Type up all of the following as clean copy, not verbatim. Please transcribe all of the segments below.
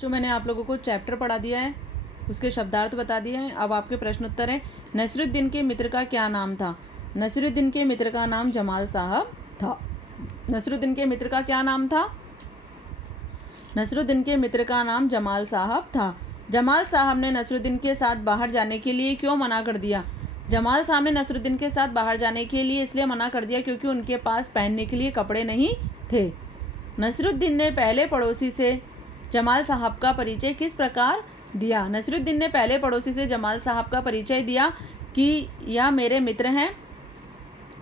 बच्चों, मैंने आप लोगों को चैप्टर पढ़ा दिया है, उसके शब्दार्थ बता दिए हैं। अब आपके प्रश्न उत्तर हैं। नसीरुद्दीन के मित्र का क्या नाम था? नसीरुद्दीन के मित्र का नाम जमाल साहब था। नसीरुद्दीन के मित्र का क्या नाम था? नसीरुद्दीन के मित्र का नाम जमाल साहब था। जमाल साहब ने नसीरुद्दीन के साथ बाहर जाने के लिए क्यों मना कर दिया? जमाल साहब ने नसीरुद्दीन के साथ बाहर जाने के लिए इसलिए मना कर दिया क्योंकि उनके पास पहनने के लिए कपड़े नहीं थे। नसीरुद्दीन ने पहले पड़ोसी से जमाल साहब का परिचय किस प्रकार दिया? नसीरुद्दीन ने पहले पड़ोसी से जमाल साहब का परिचय दिया कि यह मेरे मित्र हैं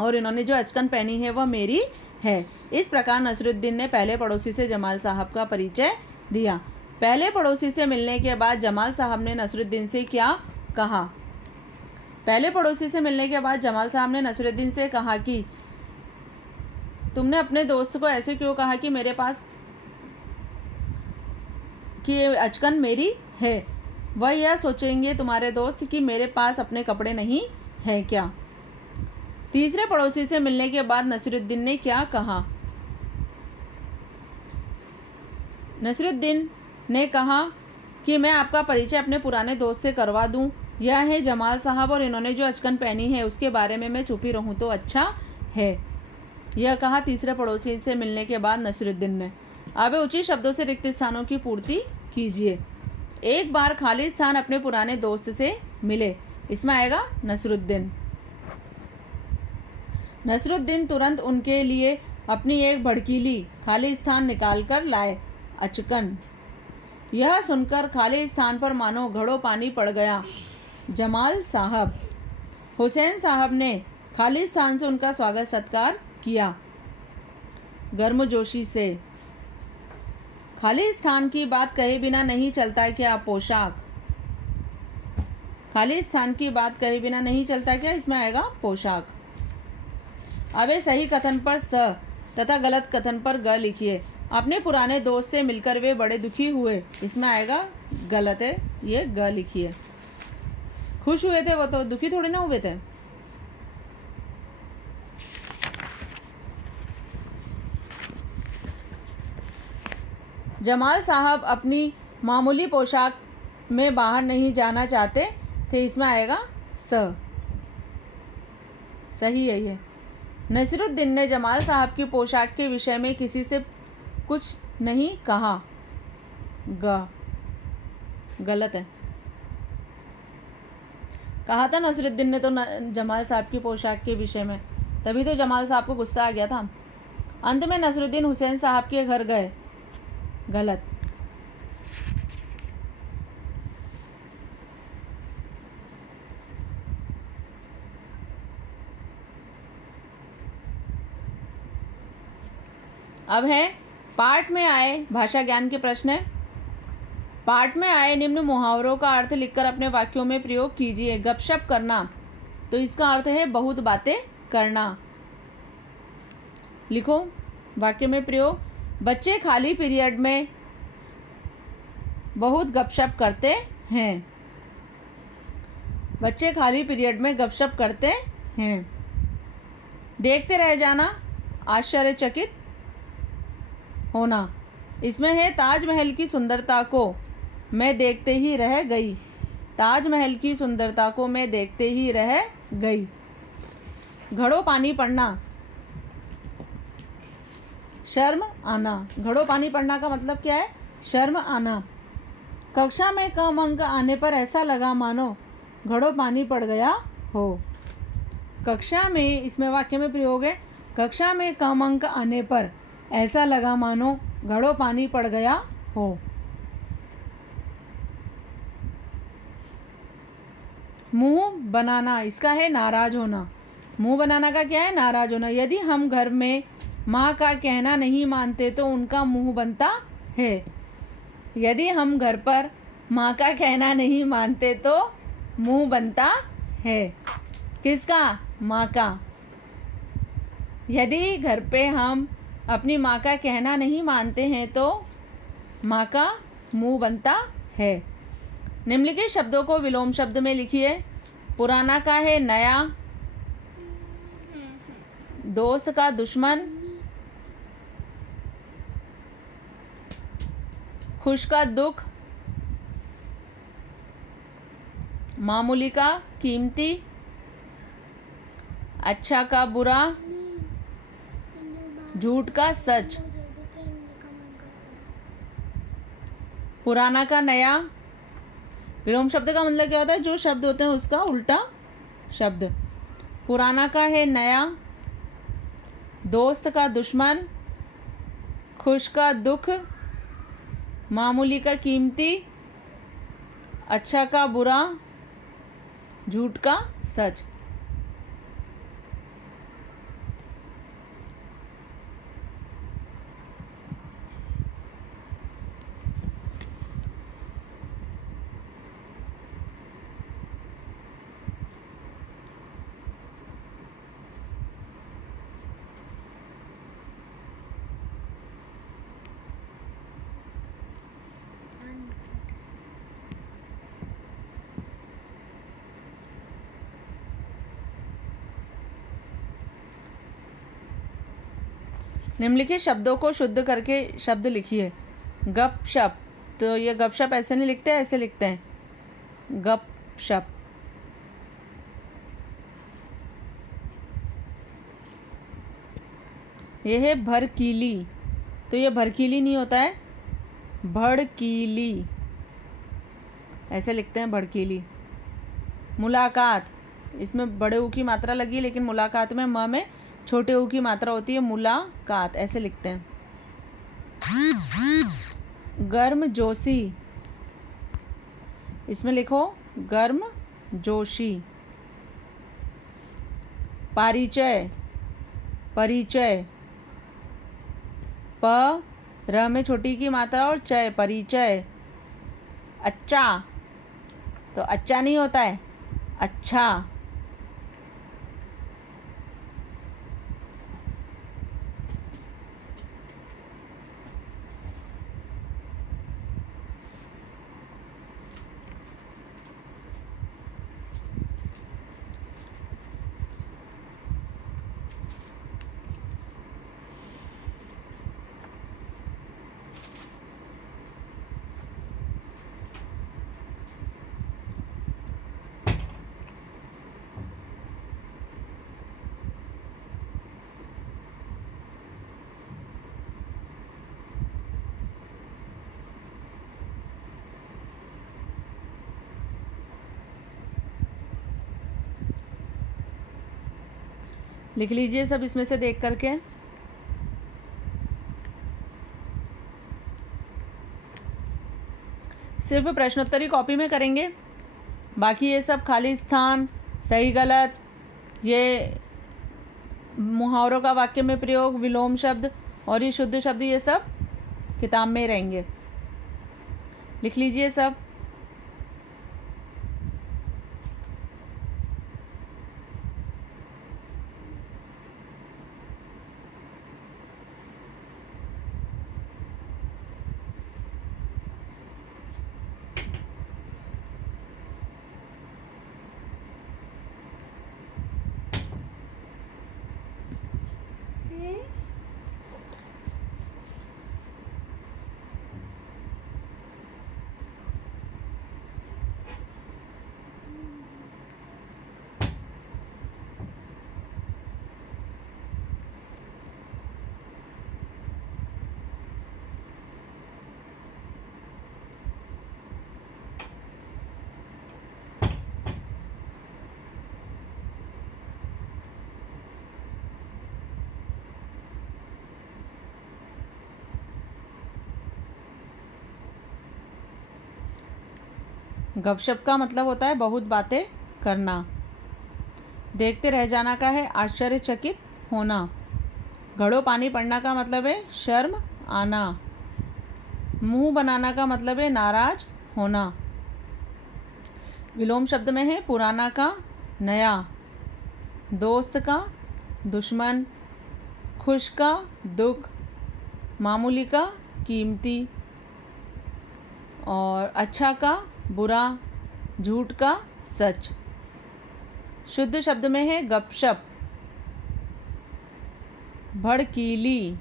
और इन्होंने जो अचकन पहनी है वह मेरी है। इस प्रकार नसीरुद्दीन ने पहले पड़ोसी से जमाल साहब का परिचय दिया। पहले पड़ोसी से मिलने के बाद जमाल साहब ने नसीरुद्दीन से क्या कहा? पहले पड़ोसी से मिलने के बाद जमाल साहब ने नसीरुद्दीन से कहा कि तुमने अपने दोस्त को ऐसे क्यों कहा कि मेरे पास कि ये अचकन मेरी है? वह यह सोचेंगे तुम्हारे दोस्त कि मेरे पास अपने कपड़े नहीं है क्या? तीसरे पड़ोसी से मिलने के बाद नसीरुद्दीन ने क्या कहा? नसीरुद्दीन ने कहा कि मैं आपका परिचय अपने पुराने दोस्त से करवा दूं। यह है जमाल साहब और इन्होंने जो अचकन पहनी है उसके बारे में मैं चुप ही रहूं तो अच्छा है। यह कहा तीसरे पड़ोसी से मिलने के बाद नसीरुद्दीन ने। अब उचित शब्दों से रिक्त स्थानों की पूर्ति कीजिए। एक बार खाली स्थान अपने पुराने दोस्त से मिले। इसमें आएगा नसीरुद्दीन। नसीरुद्दीन तुरंत उनके लिए अपनी एक भड़कीली खाली स्थान निकाल कर लाए। अचकन। यह सुनकर खाली स्थान पर मानो घड़ों पानी पड़ गया। जमाल साहब, हुसैन साहब ने खाली स्थान से उनका स्वागत सत्कार किया गर्मजोशी से। खाली स्थान की बात कहे बिना नहीं चलता क्या? पोशाक। खाली स्थान की बात कहे बिना नहीं चलता क्या? इसमें आएगा पोशाक। अब सही कथन पर स तथा गलत कथन पर ग लिखिए। अपने पुराने दोस्त से मिलकर वे बड़े दुखी हुए। इसमें आएगा गलत है, ये ग लिखिए। खुश हुए थे वो तो दुखी थोड़े ना हुए थे। जमाल साहब अपनी मामूली पोशाक में बाहर नहीं जाना चाहते थे। इसमें आएगा स। सही है ये। नसीरुद्दीन ने जमाल साहब की पोशाक के विषय में किसी से कुछ नहीं कहा। ग। गलत है। कहा था नसीरुद्दीन ने तो जमाल साहब की पोशाक के विषय में, तभी तो जमाल साहब को गुस्सा आ गया था। अंत में नसीरुद्दीन हुसैन साहब के घर गए। गलत। अब है पाठ में आए भाषा ज्ञान के प्रश्न है। पाठ में आए निम्न मुहावरों का अर्थ लिखकर अपने वाक्यों में प्रयोग कीजिए। गपशप करना, तो इसका अर्थ है बहुत बातें करना। लिखो वाक्य में प्रयोग। बच्चे खाली पीरियड में बहुत गपशप करते हैं। बच्चे खाली पीरियड में गपशप करते हैं। देखते रह जाना, आश्चर्यचकित होना। इसमें है ताजमहल की सुंदरता को मैं देखते ही रह गई। ताजमहल की सुंदरता को मैं देखते ही रह गई। घड़ों पानी पड़ना, शर्म आना। घड़ों पानी पड़ना का मतलब क्या है? शर्म आना। कक्षा में कम अंक आने पर ऐसा लगा मानो घड़ों पानी पड़ गया हो। कक्षा में, इसमें वाक्य में प्रयोग है। कक्षा में कम अंक आने पर ऐसा लगा मानो घड़ों पानी पड़ गया हो। मुंह बनाना, इसका है नाराज होना। मुंह बनाना का क्या है? नाराज होना। यदि हम घर में माँ का कहना नहीं मानते तो उनका मुंह बनता है। यदि हम घर पर माँ का कहना नहीं मानते तो मुंह बनता है। किसका? माँ का। यदि घर पे हम अपनी माँ का कहना नहीं मानते हैं तो माँ का मुंह बनता है। निम्नलिखित शब्दों को विलोम शब्द में लिखिए। पुराना का है नया, दोस्त का दुश्मन, खुश का दुख, मामूली का कीमती, अच्छा का बुरा, झूठ का सच, पुराना का नया। विलोम शब्द का मतलब क्या होता है? जो शब्द होते हैं उसका उल्टा शब्द। पुराना का है नया, दोस्त का दुश्मन, खुश का दुख, मामूली का कीमती, अच्छा का बुरा, झूठ का सच। निम्नलिखित शब्दों को शुद्ध करके शब्द लिखिए। गप शप, तो ये गप शप ऐसे नहीं लिखते, ऐसे लिखते हैं गप शप। ये है भड़कीली, तो ये भड़कीली नहीं होता है, भड़कीली ऐसे लिखते हैं, भड़कीली। मुलाकात, इसमें बड़े ऊ की मात्रा लगी, लेकिन मुलाकात में म में छोटे ऊ की मात्रा होती है, मुलाकात ऐसे लिखते हैं। गर्म जोशी, इसमें लिखो गर्म जोशी। परिचय, परिचय, प र में छोटी की मात्रा और चय, परिचय। अच्छा, तो अच्छा नहीं होता है, अच्छा। लिख लीजिए सब इसमें से देख करके। सिर्फ प्रश्नोत्तरी कॉपी में करेंगे, बाकी ये सब खाली स्थान, सही गलत, ये मुहावरों का वाक्य में प्रयोग, विलोम शब्द और ये शुद्ध शब्द, ये सब किताब में रहेंगे। लिख लीजिए सब। गपशप का मतलब होता है बहुत बातें करना। देखते रह जाना का है आश्चर्यचकित होना। घड़ों पानी पड़ना का मतलब है शर्म आना। मुंह बनाना का मतलब है नाराज होना। विलोम शब्द में है पुराना का नया, दोस्त का दुश्मन, खुश का दुख, मामूली का कीमती और अच्छा का बुरा, झूठ का सच। शुद्ध शब्द में है गपशप, भड़कीली,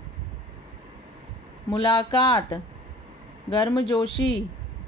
मुलाकात, गर्मजोशी,